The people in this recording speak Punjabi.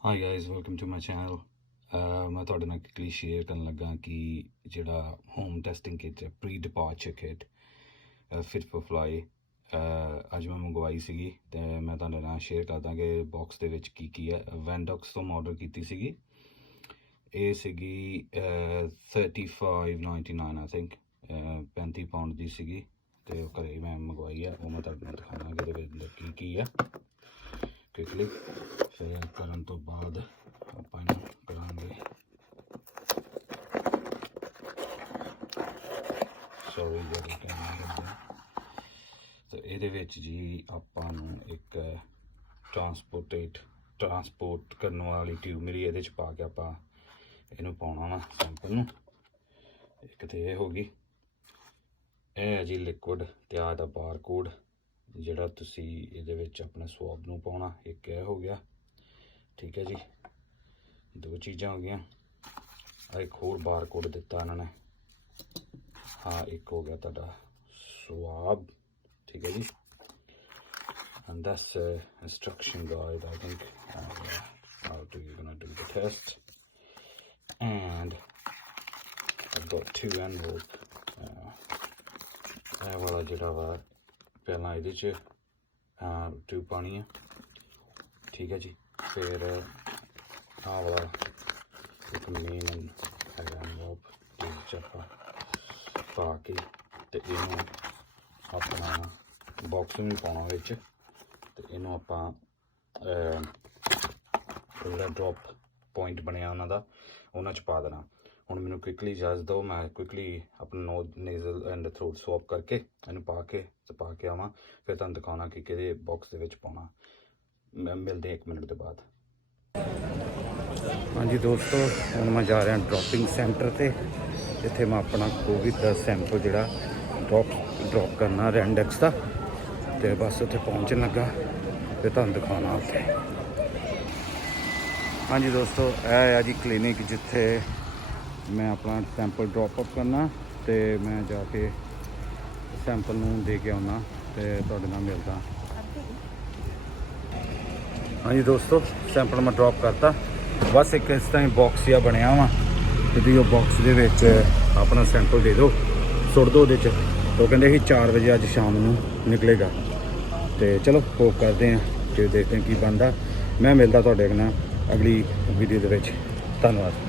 High guys, welcome to my channel. ਮੈਂ ਤੁਹਾਡੇ ਨਾਲ ਕਲੀ ਸ਼ੇਅਰ ਕਰਨ ਲੱਗਾ ਕਿ ਜਿਹੜਾ ਹੋਮ ਟੈਸਟਿੰਗ ਕਿਟ ਹੈ, pre departure kit fit for fly, ਅੱਜ ਮੈਂ ਮੰਗਵਾਈ ਸੀਗੀ ਅਤੇ ਮੈਂ ਤੁਹਾਡੇ ਨਾਲ ਸ਼ੇਅਰ ਕਰਦਾ ਕਿ ਬਾਕਸ ਦੇ ਵਿੱਚ ਕੀ ਹੈ। ਵੈਂਡੌਕਸ ਤੋਂ ਮੈਂ ਆਰਡਰ ਕੀਤੀ ਸੀਗੀ। ਇਹ ਸੀਗੀ 35.99 ਆਈ ਥਿੰਕ, 35 ਪਾਉਂਡ ਦੀ ਸੀਗੀ ਅਤੇ ਉਹ ਘਰੇ ਮੈਂ ਮੰਗਵਾਈ ਹੈ। ਉਹ ਮੈਂ ਤੁਹਾਡੇ ਨਾਲ ਦਿਖਾਉਣਾ ਕਿ ਇਹਦੇ ਵਿੱਚ ਕੀ ਹੈ ਕੁਇਕਲੀ। ਫਿਰ ਕਰਨ ਤੋਂ ਬਾਅਦ ਆਪਾਂ ਇਹਨੂੰ ਕਰਾਂਗੇ ਤੇ ਇਹਦੇ ਵਿੱਚ ਜੀ ਆਪਾਂ ਨੂੰ ਇੱਕ ਟਰਾਂਸਪੋਰਟ ਕਰਨ ਵਾਲੀ ਟਿਊਬ ਮੇਰੀ ਇਹਦੇ 'ਚ ਪਾ ਕੇ ਆਪਾਂ ਇਹਨੂੰ ਪਾਉਣਾ ਵਾ ਸੈਂਪਲ ਨੂੰ। ਇੱਕ ਤਾਂ ਇਹ ਹੋ ਗਈ। ਇਹ ਹੈ ਜੀ ਲਿਕੁਇਡ ਅਤੇ ਆਹ ਦਾ ਬਾਰਕੋਡ ਜਿਹੜਾ ਤੁਸੀਂ ਇਹਦੇ ਵਿੱਚ ਆਪਣੇ ਸਵਾਬ ਨੂੰ ਪਾਉਣਾ। ਇੱਕ ਇਹ ਹੋ ਗਿਆ, ਠੀਕ ਹੈ ਜੀ। ਦੋ ਚੀਜ਼ਾਂ ਹੋ ਗਈਆਂ। ਆ ਇੱਕ ਹੋਰ ਬਾਰਕੋਡ ਦਿੱਤਾ ਇਹਨਾਂ ਨੇ। ਹਾਂ, ਇੱਕ ਹੋ ਗਿਆ ਤੁਹਾਡਾ ਸਵਾਬ, ਠੀਕ ਹੈ ਜੀ। and that's instruction guide, I think, how do you gonna do the test. And I've got two envelope, ਇਹ ਵਾਲਾ ਜਿਹੜਾ ਵਾ ਪਹਿਲਾਂ ਇਹਦੇ 'ਚ ਟਿਊਬ ਪਾਉਣੀ ਹੈ, ਠੀਕ ਹੈ ਜੀ। ਫਿਰ ਆਹ ਵਾਲਾ ਇੱਕ ਮੇਨ ਹੈਗਾ ਐਨਵਲਪ, ਜਿਹਦੇ 'ਚ ਆਪਾਂ ਪਾ ਕੇ ਅਤੇ ਇਹਨੂੰ ਆਪਣਾ ਬਾਕਸ ਨੂੰ ਵੀ ਪਾਉਣਾ ਵਿੱਚ, ਅਤੇ ਇਹਨੂੰ ਆਪਾਂ ਜਿਹੜਾ ਡਰੋਪ ਪੁਆਇੰਟ ਬਣਿਆ ਉਹਨਾਂ ਦਾ, ਉਹਨਾਂ 'ਚ ਪਾ ਦੇਣਾ। ਹੁਣ ਮੈਨੂੰ ਕੁਇਕਲੀ ਇਜਾਜ਼ਤ ਦਿਓ, ਮੈਂ ਕੁਇਕਲੀ ਆਪਣਾ ਨੋਜ਼, ਨੇਜ਼ਲ ਐਂਡ ਥਰੋਟ ਸਵਾਪ ਕਰਕੇ ਇਹਨੂੰ ਪਾ ਕੇ ਆਵਾਂ। ਫਿਰ ਤੁਹਾਨੂੰ ਦਿਖਾਉਣਾ ਕਿ ਕਿਹਦੇ ਬਾਕਸ ਦੇ ਵਿੱਚ ਪਾਉਣਾ। ਮੈਂ ਮਿਲਦੇ 1 ਮਿੰਟ ਦੇ ਬਾਅਦ। ਹਾਂਜੀ ਦੋਸਤੋ, ਹੁਣ ਮੈਂ ਜਾ ਰਿਹਾ ਡ੍ਰੌਪਿੰਗ ਸੈਂਟਰ 'ਤੇ, ਜਿੱਥੇ ਮੈਂ ਆਪਣਾ ਕੋਵਿਡ ਦਾ ਸੈਂਪਲ ਜਿਹੜਾ ਡ੍ਰੌਪ ਕਰਨਾ ਰੈਂਡੈਕਸ ਦਾ, ਅਤੇ ਬਸ ਉੱਥੇ ਪਹੁੰਚਣ ਲੱਗਾ ਅਤੇ ਤੁਹਾਨੂੰ ਦਿਖਾਉਣਾ ਉੱਥੇ। ਹਾਂਜੀ ਦੋਸਤੋ, ਇਹ ਆ ਜੀ ਕਲੀਨਿਕ ਜਿੱਥੇ ਮੈਂ ਆਪਣਾ ਸੈਂਪਲ ਡ੍ਰੌਪ ਅਪ ਕਰਨਾ, ਅਤੇ ਮੈਂ ਜਾ ਕੇ ਸੈਂਪਲ ਨੂੰ ਦੇ ਕੇ ਆਉਣਾ ਅਤੇ ਤੁਹਾਡੇ ਨਾਲ ਮਿਲਦਾ। ਹਾਂਜੀ ਦੋਸਤੋ, ਸੈਂਪਲ ਮੈਂ ਡ੍ਰੌਪ ਕਰਤਾ। ਬਸ ਇੱਕ ਇਸ ਤਰ੍ਹਾਂ ਹੀ ਬਾਕਸ ਜਿਹਾ ਬਣਿਆ ਵਾ, ਅਤੇ ਤੁਸੀਂ ਉਹ ਬਾਕਸ ਦੇ ਵਿੱਚ ਆਪਣਾ ਸੈਂਪਲ ਦੇ ਦਿਓ, ਸੁੱਟ ਦਿਓ ਉਹਦੇ 'ਚ। ਉਹ ਕਹਿੰਦੇ ਸੀ 4 ਵਜੇ ਅੱਜ ਸ਼ਾਮ ਨੂੰ ਨਿਕਲੇਗਾ। ਅਤੇ ਚਲੋ ਹੋਪ ਕਰਦੇ ਹਾਂ ਕਿ ਦੇਖਦੇ ਹਾਂ ਕੀ ਬਣਦਾ। ਮੈਂ ਮਿਲਦਾ ਤੁਹਾਡੇ ਨਾਲ ਅਗਲੀ ਵੀਡੀਓ ਦੇ ਵਿੱਚ। ਧੰਨਵਾਦ।